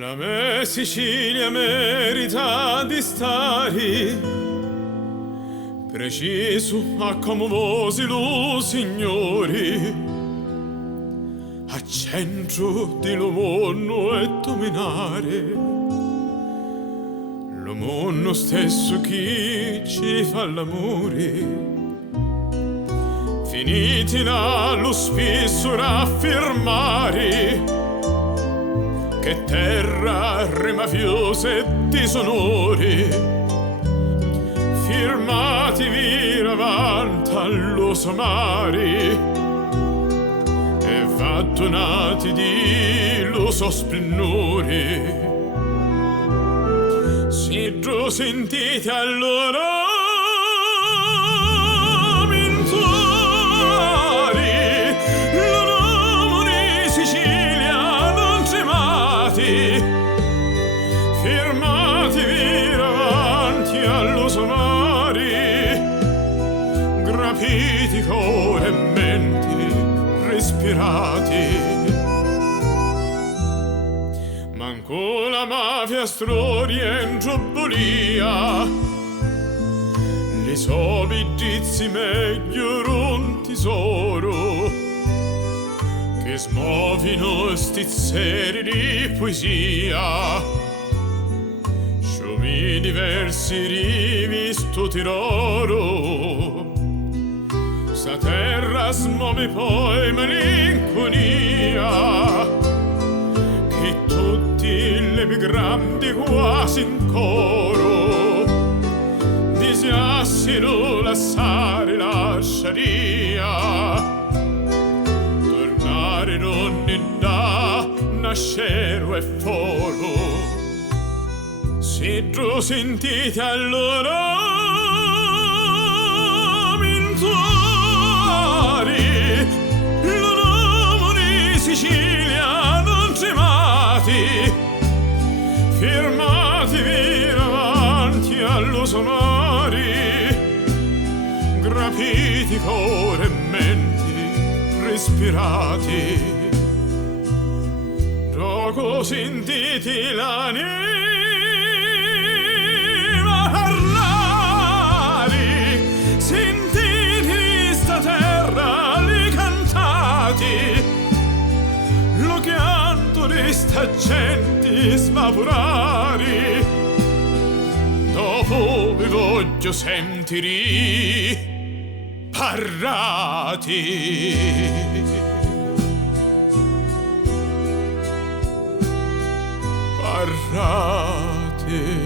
La me Sicilia merita di stare preciso a come vosi lo signori, a centro di lo mondo e dominare lo mondo stesso chi ci fa l'amore. Finiti là lo spisso raffirmare che terra re mafiosa e disonori, firmati vira avanti allo somari e va donati di lo sosplenori. Si giù sentite allora firmati vira avanti allo somari, grapiti core e menti respirati. Manco la mafia storia in giobbolia, li sobi gizi meglio un tesoro che smovino stizzeri di poesia. Sciumi diversi rivisto tiroro, sta terra smuove poi malinconia, che tutti le più grandi quasi in coro desiassero lasciare la sciaria, donne da nascero e foro. Se giù sentite allora mintuari l'uomo di Sicilia non tremati, firmati vira avanti allo somari, grapiti core e menti respirati. Gioco sentiti l'anima parlare, sentiti sta terra li cantati, lo chianto di sta gente svaporare. Dopo vi voglio sentire parrati. Parrati.